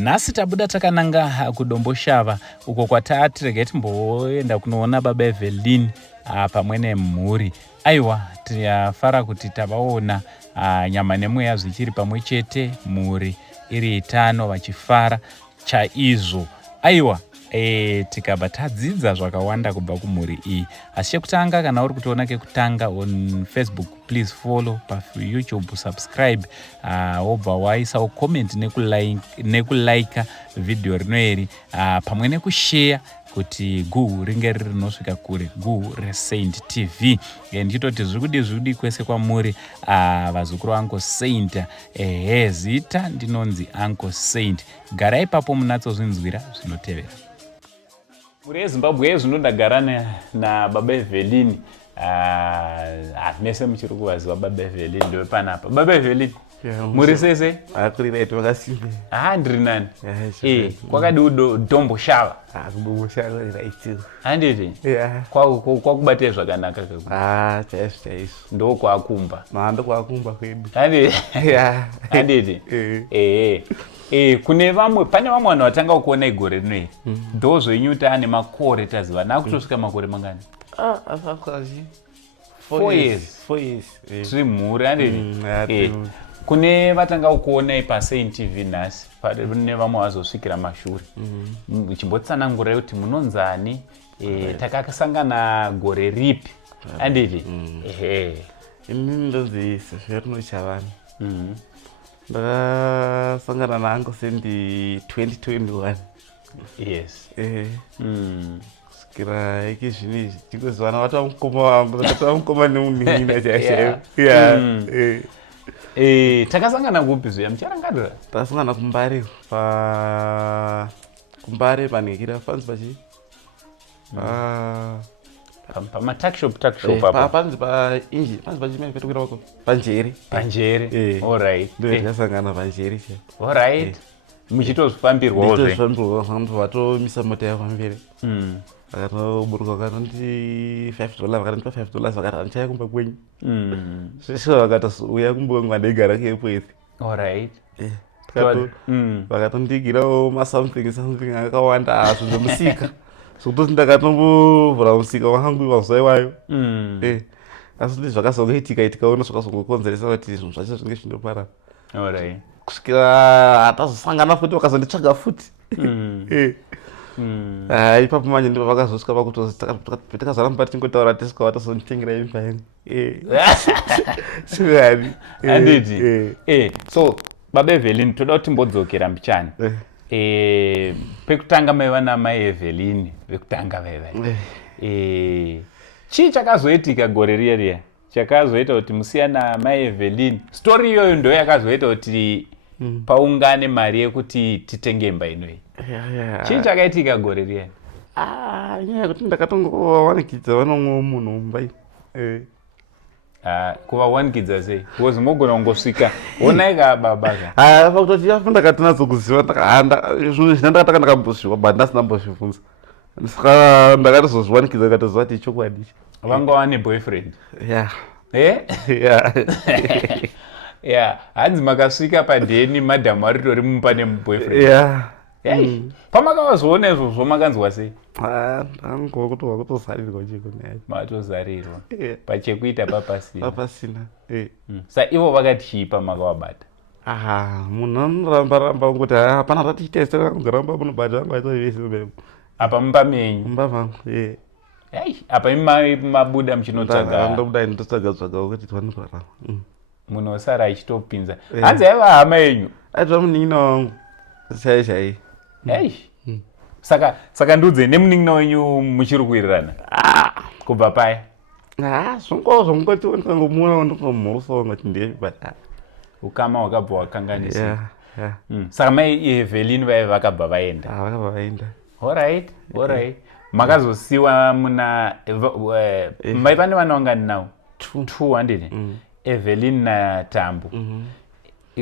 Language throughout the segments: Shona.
Nhasi tabuda takananga kudomboshava uko kwatatirege timboenda kunoona baba Evelyn pamwe nemhuri. Aiwa, tinafara kuti tavaona nyama nemweya zvichiri pamwe chete, mhuri iri 5 vachifara chaizvo. Aiwa, tikabva tadzidza zvakawanda kubva kumhuri iyi. Asi chekutanga, kana uri kutoona kekutanga on Facebook, please follow, pa YouTube subscribe, wobva waisawo comment nekulaika video rino iri, pamwe nekushare kuti guhu ringe riri rinosvika kure, guhu reSaint TV. Ndichitoti zvirikudi kwese kwamuri vazukuru Uncle Saint. Zita ndinonzi Uncle Saint. Garai ipapo munatsozvinzwira zvinotevera. Muri yeZimbabwe zvino ndagara nababa Evelyn. Mese muchiri kuvaziva baba Evelyn ndewe panapa. Baba Evelyn, muri sese? Akuriretu vakasimbe. Ndiri nani? Kwakadi udomboshava. Kudomboshava raitiro. Handiti? Kwakubate zvakanaka kakuru. Chaizvo. Ndo kwakumba. Ndo kwakumba kwedu. Handiti? Kune vamwe, pane vamwe vanhu vatanga kuona igore rino iri. Ndo zvenyu taane makore taziva. Nakutosvika makore mangani? Asakazi. 4 years. 4 years. Tiri mhuri, handiti? Kune vatanga kuona paSaint TV nhasi, pane vamwe vazosvikira mashure. Chimbotsanangurai kuti munonzani, takasangana gore ripi, handiti? Ini ndonzi Severino Chavani. Ndakasangana naUncle Saint 2021. Yes. Kusvikira iki zvinezvi tingozivana vatamukoma wangu, vatamukoma nemunhina chaizvo. Takasangana kupi zviya, mucharangadira? Takasangana kuMbare, kuMbare panhekira panzi pachi. Pamatakshop apa. Panzi painji, panzi pachimene petukwira pako. Panjere. Panjere. Alright. Ndio takasangana panjere cha. Alright. Muchitozvifambirwawo zve. Nditozvifambirwa, vatomisa mota yavo pamberi. Vakatoburuka vakanoti $5, vakatipa $5, vakati handichauya kumba kwenyu. Zveshe vakatouya kumba kwandaigara kepo isi. Alright. Vakatondigirawo masomething akawanda zvemusika. Zvokutoti ndakatombovhura musika wangu mazuva iwayo. Asi ndi zvakazongoitikaona zvakazongokonzeresa kuti zvinhu zvacho zvinge zvinoparara. Alright. Kusvikira hatazosangana futi, vakazonditsvaga futi. Ipapo manje ndipo vakazosvika pakuti takazaramba tichingotaura tisika vatazonditengera imba yenyu. Shuvani. Handiti? So, baba Evelyn, toda kuti timbodzokera mbichani. Pekutanga maiva namai Evelyn, pekutanga vaiva. Chii chakazoitika gore riya? Chakazoita kuti musiyana mai Evelyn. Story iyoyo ndo yakazoita kuti paungane mari yekuti titenge imba inoyi. Chii chakaitika gore riya? Nyaya yekuti ndakatongowanikidza vanomwe munhu mumba. Kuvawanikidza sei? Because mogona kungosvika onaika baba ka. Pakutoti apo ndakatonatsokuziva zvinhu zvandakataka ndakambozviwa but ndasina mbozvibvunza. Saka ndakatozozviwanikidza ndikatoziva kuti chokwadi. Vanga wane boyfriend? Hanzi makasvika padheni madhamu aritori mumba nemuboyfriend. Pamakavazoona izvozvo makanzwa sei? Ndangova kutozarirwa chiko naye. Matozarirwa. Pachekuita papasina. Papasina. Sa ivo vakati chii pamakavabata? Munhu anoramba kuti hapana tatiita isaka kugoramba munobata vangu vaitoivese. Apa mumba menyu? Mumba vangu. Apa mabuda muchinotsvaga? Ndobuda ndinotsvaga kuti tiwanikwarama. Munosara achitopinza. Hanzi aiva hama yenyu? Aitwa munin'ina wangu. Chai. Saka ndudze nemunin'ina wenyu muchiri kuwirirana? Kubva paya? Zvongotioneka ngomuona ndokamhurusawo ngati ndiye but ukama hwakabva hwakanganisa. Saka mai Evelyn vaiva vakabva vaenda? Vakabva vaenda. Alright. Makazosiwa muna mai pane vana vangani nawo? 2 handiti? Evelyn naTambu.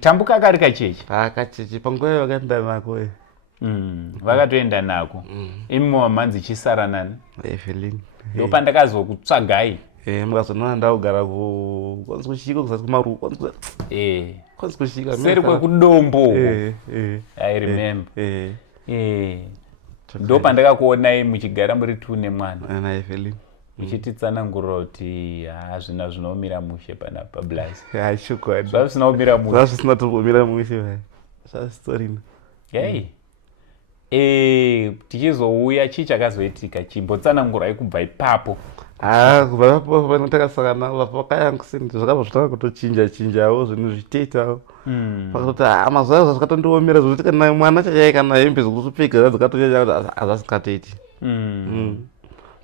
Tambu kakari kachechi? Kachechi panguva vakaenda nako. Vakatoenda nako. Imi manzi chisara nani? Evelyn. Ndopandakazokutsvagai. mukazonona ndakugara kwanzi kushika kuzasi kumaruwa kwanzi kushika seri kwekudombo. I remember. Ndo pandakakuonai muchigara muri 2 nemwana naevelin muchititsanangurira kuti hazvina zvinomira mushe panapa Blasi. chokwadi zvazvisina kumira mushe. zvazvisina tokumira mushe zvazvitorina. Tichizouya chii chakazoitika chimbotsanangurai kubva ipapo. Kubva ipapo panotakasangana vakayanga sendi zvakabva zvitanga kutochinja-chinjawo zvinhu zvichitoitawo pakutoti mazuva ayo zvazvikatondiomera zvokuti kana mwana chachai kana hembe zvokutopfeka dzakatochanya kuti hazvasingatoiti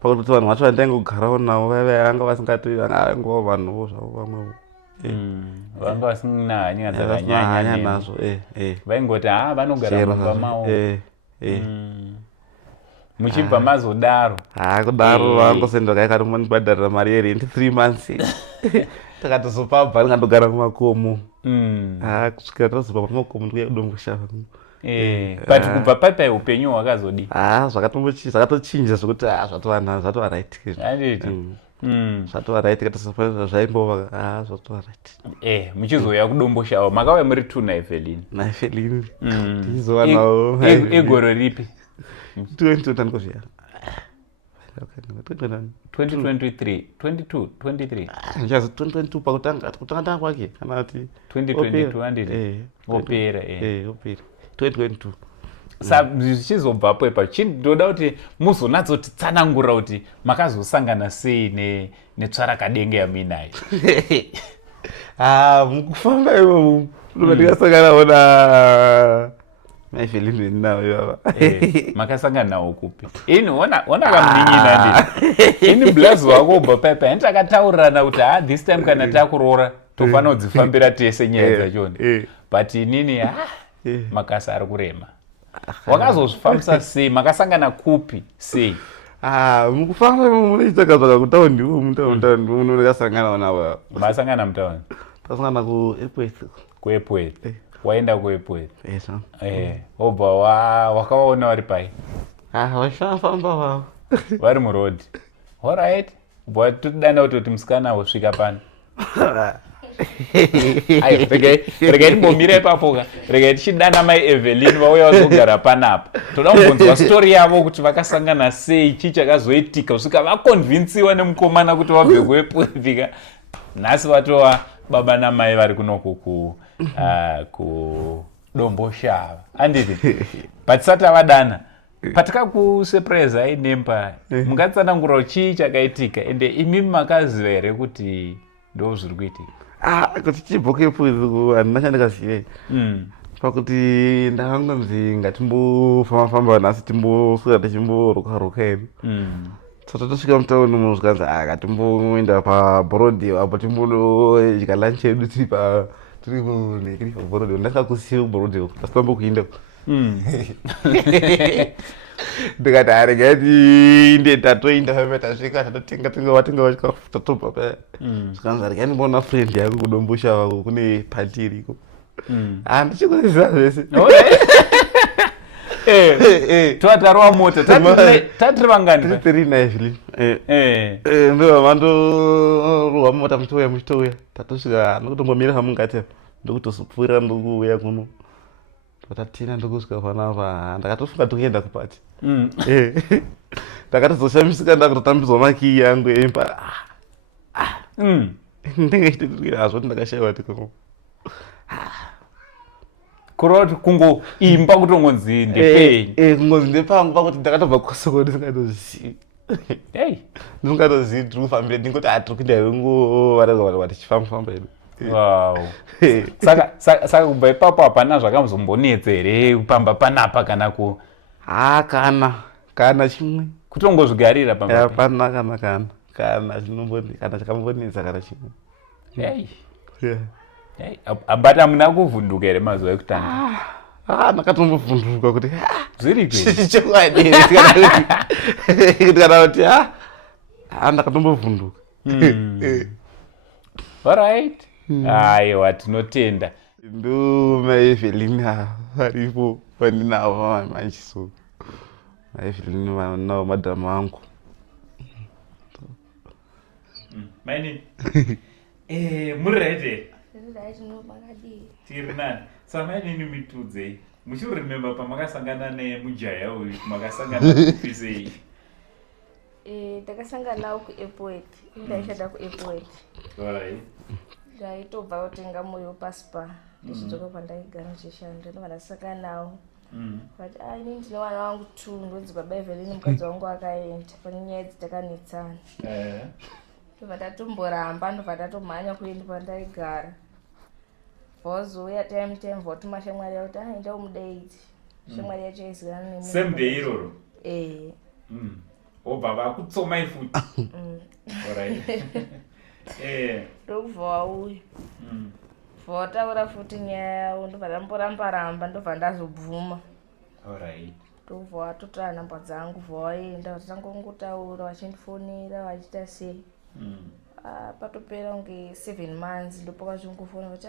pakutoti vanhu vacho vandaingogarawo navo vanga vasingatoangova vanhuvo zvavo vamwevo vanga vasina hanya dzakanyanya nazvo vaingoti vanogara mumba mavo. Muchibva mazodaro kudaro vangosenda kaikati mondibhadharira mari yerent 3 months takatozopabva ndikandogara kumakomo kusvikira tazopa pamakomo ndikuyakudomboshava but kubva papai upenyu hwakazodii zvakatochinja zvokuti zvatova right zvatova right katasafanira zvaimbova zvatova right muchizouya kudomboshava makauya muri 2 naevelin tizowanawo egoro ripi 2023 2022 pakutanga kwake kana kuti 2022 opera 2022 zvichizobvapo ipa ndoda kuti muzonatsotitsanangura kuti makazosangana sei netsvarakadenga yaminayo. mukufamba imomo ndikasanganawo na maevelin nawo ivava makasangana nawo kupi ini ona kamunin'ina ini Blazi wako ubva paipa ini takataurirana kuti this time kana takuroora tofanira kudzifambira tese nyaya dzachona but inini makasa ari kurema. Wakazozvifambisa sei? Makasangana kupi sei? Mukufamba imomo munochitsvaka zvaka kutaundi mutaundi munokasangana navo. Masangana mutaundi? Tasangana kuEpworth. kuEpworth. Waenda kuEpworth? Obva wakawaona vari pai? Vachafamba vavo. Vari muroad. Alright. Bwa totidana kuti musikana wosvika pano. Regai timbomira ipapo regai tichidana mai Evelyn vauya vazogara panapa toda kumbonzwa stori yavo kuti vakasangana sei chii chakazoitika kusvika vakonvinsiwa nemukomana kuti vabve kuEpworth nhasi vatova baba namai vari kunoko kudomboshava anditi patisati avadana patikakusurprise ainemba mungatsanangura chii chakaitika ende imi makaziva here kuti ndo zviri kuitika? Kuti chibva kuEpworth handina chandikaziva pakuti ndakangonzi ngatimbofamba nhasi timbosvika tichimboruka inu saka tosvika mutaundi umo zvikanzi ngatimboenda paBroadway apo timbodya lunch yedu tiri paBroadway. Ndakakusiya kuBroadway asi tambokuenda ndikati regai tiinde tatoenda paipa tasvika tatotenga watenga chikafu tatobva paya zvikanzi regai ndimboona friend yangu kudomboshava kune pati iriko ndichikuziva zvese tovatarwa mota tatiri vangani? Tiri naEvelyn ndo vandorwa mota muchitouya tatosvika ndokutombomira hamungati ndokutosupfuurira ndokuuya kuno tatina ndokusvika panapa ndakatofunga tokuenda kupati ndakatozoshamisika ndakutotambidzwa makii yangu emba ndenge chitozvoti ndakashayiwa tikamo kurova kuti kungoimba kutongonzi ndepei kungonzi ndepangu pakuti ndakatobva kusoko ndisingatozivi ndisingatozivi tiri kufambira ndingoti tiri kuenda ingovaraiwa tichifamba edu. Wow. Saka kubva ipapo hapana zvakazombonetsa here pamba panapa kana ku kana chimwe kutongozvigarira pamba hapana kana chakambonetsa kana chimwe. But hamuna kuvhunduka here mazuva ekutanga? Ndakatombovhunduka kuti zviri chokwadi kana kuti ndakatombovhunduka. Alright. Aiwa tinotenda. Ndo maEvelyn varipo vandinavo manje so maEvelyn vanavo madhamu vangu. maini muri right here right no makadii tiri nani saka mainini mitudzei muchiremember pamakasangana nemujaya uyu makasangana kufisei takasangana nawo kuairport ndaishanda kuairport alright ndaitobva kutenga moyo paspa ndozodzoka pandaigara ndichishanda ndobva ndasangana nawo but ini ndine vana vangu 2 ndonzi baba Evelyn mukadzi wangu akaenda pane nyaya dzitakanetsana ndobva ndatomboramba ndobva ndatomhanya kuenda pandaigara vozouya time votuma shamwari yakuti enda umudaidzi shamwari yacho yaizikana nemunhu same day iroro obva vakutsomai futi alright ndokubva wauya vataura futi nyaya yavo ndobva ndamboramba ndobva ndazobvuma alright ndobva watotora nhamba dzangu bva waenda vatangongotaura vachindifonera vachita sei patopera kunge 7 months ndopakazvingofona kuti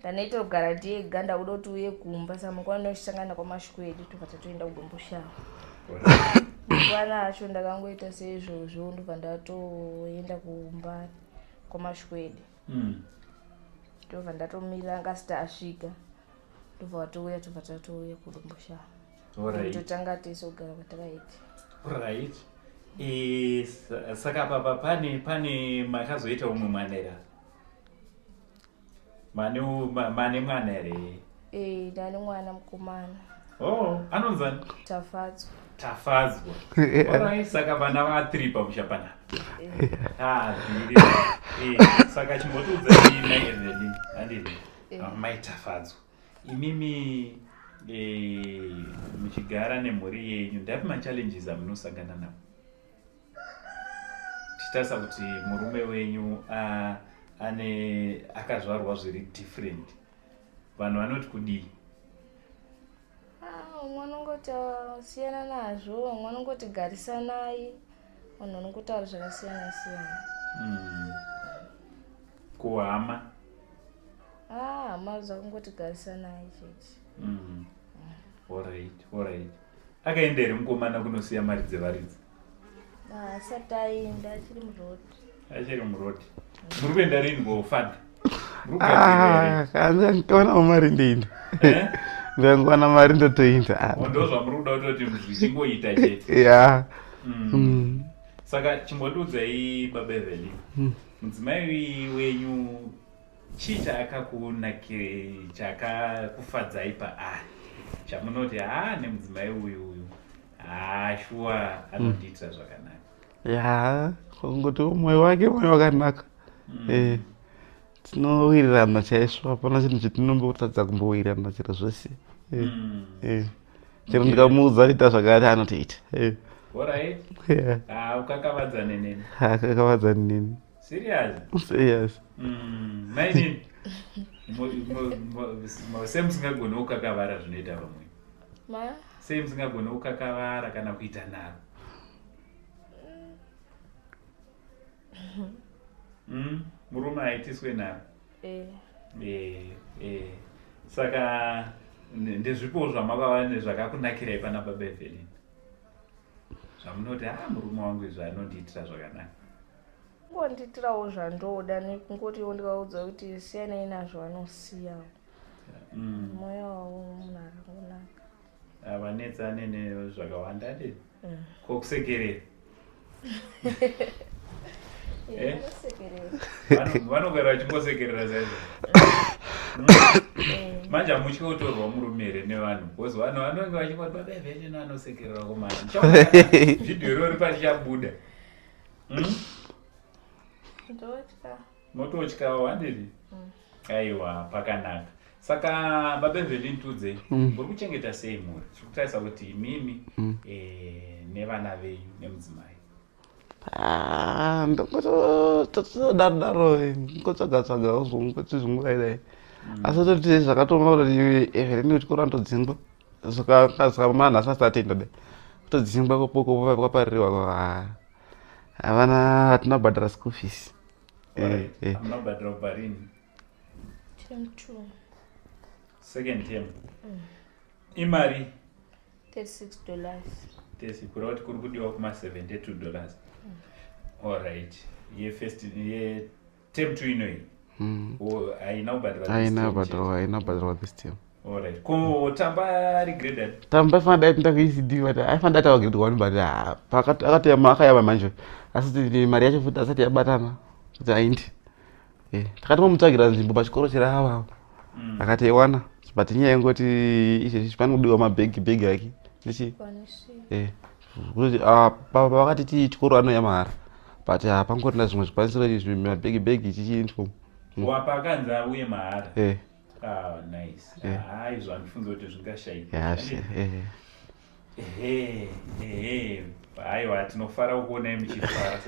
ndanoita kugara ndega ndakuda kuti uye kumba saka mangwana ndosangana kwamashukwedi tobva tatoenda kudomboshava mangwana acho ndakangoita seizvozvo ndobva ndatoenda kumba kwamashukwedi ndobva ndatomirira ngasita asvika ndobva watouya tobva tatouya kudomboshava totanga teisogara kwatakaita right saka papa pane makazoita umwe mwanera mane mwana here ndane mwana mukomana anonzani tafadzwa alright saka vana va3 pamusha panapa saka chimbotiudzai maEvelyn handini maitafadzwa imimi muchigara nemhuri yenyu ndapi machallenges amunosangana nawo tichitasa kuti murume wenyu akazvarwa zviri different vanhu vanoti kudii umwe anongoti siyana nazvo umwe anongoti garisanai vanhu vanongotaura zvakasiyana siyana kuhama hama dzakangoti garisanai chete alright akaenda here mukomana kunosiya mari dzevaridzi asati aenda achiri murodi muri kuenda rini kofanda ndangowana mari ndoenda ndangowana mari ndotoenda ndo zvamuri kuda kutoti zvichingoita chete saka chimbotiudzai baba Evelyn mudzimai wenyu chii chakakunakire chakakufadzai paari chamunoti nemudzimai uyu shuwa anondiitira zvakanaka kungoti mwoyo wake mwoyo wakanaka tinowirirana chaizvo hapana chinhu chetinombotadza kumbowirirana chero zvose chero ndikamuudza ita zvakati anotoita alright ukakavadzane neni kakavadzane neni serious mainini sei musingagoni kukakavara zvinoita vamwe sei musingagoni kukakavara kana kuita naro murume aitiswe naro saka ndezvipo zvamakava nezvakakunakirai pana baba Evelyn zvamunoti murume wangu izvo anondiitira zvakanaka ngondiitirawo zvandoda nekungotiwo ndikaudza kuti siyanai nazvo anosiyawo mwoyo wavo munhu akangonaka avanetsane nezvakawanda de kokusekerera vanogara vachimbosekerera saizvo manje hamutyi kutorwa murume here nevanhu bcause vanhu vanonge vachingoti baba Evelyn anosekerera komana vhidhiyo iro ri parichabuda mototyawo handidi aiwa pakanaka saka baba Evelyn tudzei muri kuchengeta sei mhuri tiri kutarisa kuti imimi nevana venyu nemudzimai ndongotodaro ngotsvaga-tsvaga zvongoti zvinguraidai asi toti zvakatomba kuti Evelyn kuchikoro anotodzingwa saka manhasi asatenda dai kutodzingwa kopoko kwaparirwa havana hatinabhadhara school fees munobhadhira kubvarini second term imari $36 kureva kuti kuri kudiwa kuma $72 alright yefirst yeterm 2 inoi haina kubhadharwa this term. Alright. Ko tamba regraded. Tamba fanda ita kuICD but aifanda ata grade 1 but pakati akayama manje asi mari yacho futi asati yabatana kuti aindi. Takati mutsvagira nzvimbo pachikoro cherava akati iwana but nyaya yengoti izvezvi panodiwa mabhegi yake nechi kuti pakati chikoro anoya mahara but pangorina zvimwe zvikwanisiro mabhegi chichiinitwo wapakanza uye mahara. Nice. Izvo handifunga kuti zvingashaika. Aiwa tinofara kuonai muchifara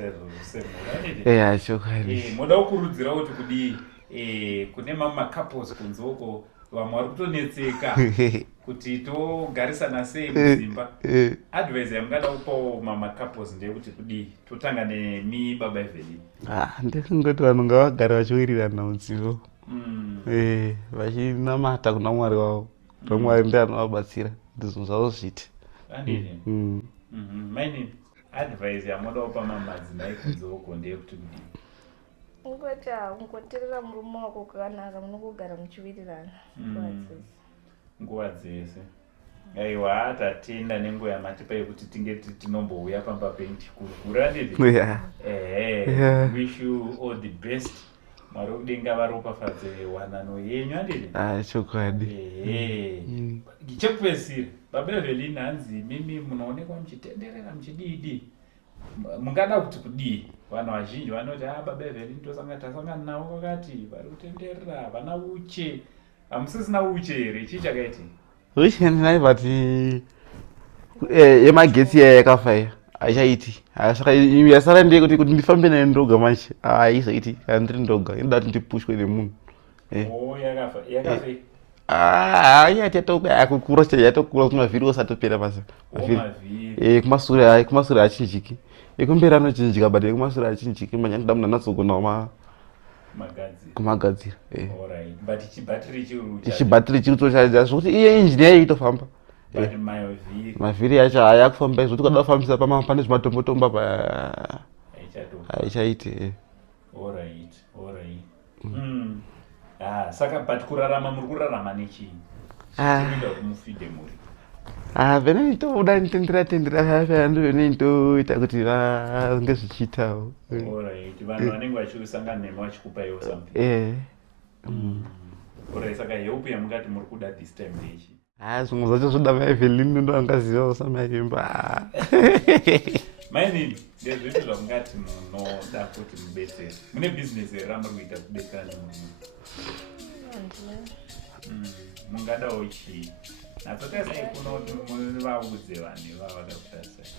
semhuri. Chokwadi. Moda kukurudzira kuti kudii kune mamwe macouples kunzoko vamwe vari kutonetseka kuti togarisana sei mudzimba. Advice yamungada kupawo mamwe macouples ndeyekuti kudii totanga nemi baba Evelyn. Ndekungoti vanhu ngavagare vachiwirirana mudzivo vachinamata kuna mwari wavo mwari ndiye anovabatsira kuti zvinhu zvavo zviite. Maini advice yamoda kupa madzimai kunzoko ndeyekuti kudii ungoti ungoteerera murume wako kwakanaka munongogara muchiwirirana nguva dzese. Aiwa tatenda nenguva yamatipa yekuti tinge tinombouya pamba pentikukura ndidi. Wish you all the best. Mwari kudenga varopafadze wanano yenyu handidi. Chokwadi. Chekupedzisira baba Evelyn hanzi mimi munoonekwa muchitenderera muchidii mungada kuti kudii. Vanhu vazhinji vanoti baba Evelyn tasangana navo kwakati vari kutenderera vana uche. Hamusisina uche here chii chakaiti? Uche ndinai but yemagetsi yaya yakafa aichaiti saka yasara ndeye kuti ndifambe nayo ndoga manje aizoiti kana ndiri ndoga inoda kuti ndipushwe nemunhu. Yakafa yakukura yatokura kumavhiri osatopera basa kumashure achinjiki ekumberi anochinjika but ekumashure achinjiki manje anoda munhu anatsogonawo kumagadzira. Chibhatiri chiri kutochaja zvokuti iye injini yayo itofamba mavhiri yacho yakufamba izvo tikada kufambisa pane zvimatombotombo haichaite. Saka but kurarama muri kurarama nechii? Chinoita kuti mufidhe muri? Vene nditobuda nditendera ndo vene nditoita kuti vange zvichiitawo. Vanhu vanenge vachisangana nemi vachikupawo something. Saka help yamungati muri kuda this time ndechi? Zvimwe zvacho zvoda maEvelyn ndo angazivawo samayimba. Maini ndezvipi zvamungati munoda kuti mubetsere? Mune business here ramuri kuita kubetsera nemunhu? Mungadawo chii? Natsokasai kuno kuti vaudze vanhu ivava vakakutasai.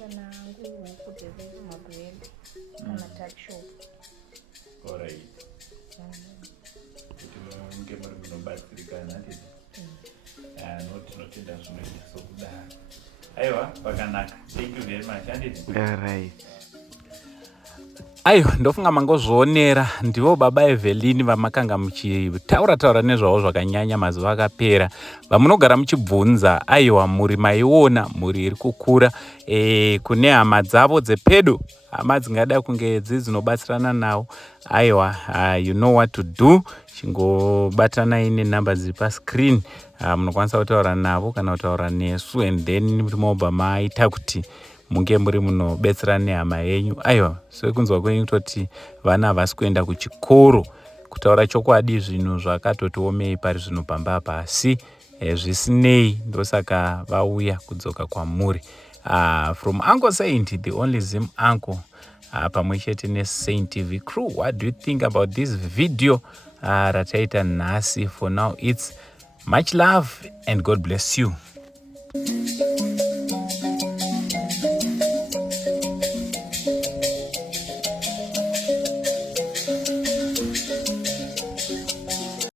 Kana nguvu kudhevesa mabhrendi kana tuck shop. Alright. Kuti munge muri munobatsirikana ndizvo. Tinotenda zvinoita sokudaro. Aiwa pakanaka. Thank you very much handiti. Right. Aiwa ndofunga mangozvionera ndivo baba Evelyn vamakanga muchitaura nezvavo zvakanyanya mazuva akapera vamunogara muchibvunza. Aiwa muri maiona muri iri kukura kune hama dzavo dzepedo hama dzingada kunge dzinobatsirana navo. Aiwa you know what to do. Chingobatanai nenhamba dziri pascreen munokwanisa kutaura navo kana kutaura nesu and then mobva maita kuti munge muri munobetsera nehama yenyu. Aiwa sekunzwa kwenyu kutoti vana havasi kuenda kuchikoro. Kutaura chokwadi zvinhu zvakatotiomei pari zvino pamba apa asi zvisinei ndosaka vauya kudzoka kwamuri. From Uncle Saint, the only Zim uncle, pamwe chete neSaint TV crew, what do you think about this video rataita nhasi? For now it's much love and God bless you.